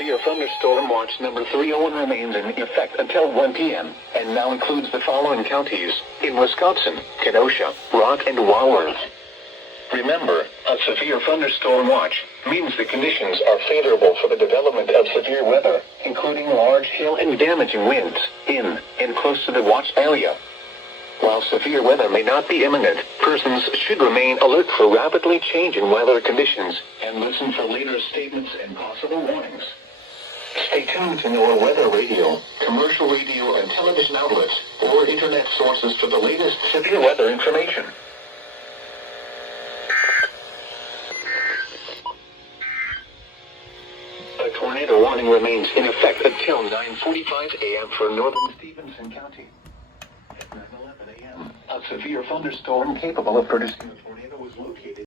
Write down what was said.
Severe thunderstorm watch number 301 remains in effect until 1 p.m. and now includes the following counties in Wisconsin: Kenosha, Rock, and Wiwx. Remember, a severe thunderstorm watch means the conditions are favorable for the development of severe weather, including large hail and damaging winds in and close to the watch area. While severe weather may not be imminent, persons should remain alert for rapidly changing weather conditions and listen for later statements and possible warnings. Stay tuned to Noaa Weather Radio, commercial radio and television outlets, or internet sources for the latest severe weather information. A tornado warning remains in effect until 9:45 a.m. for northern Stephenson County. At 9:11 a.m., a severe thunderstorm capable of producing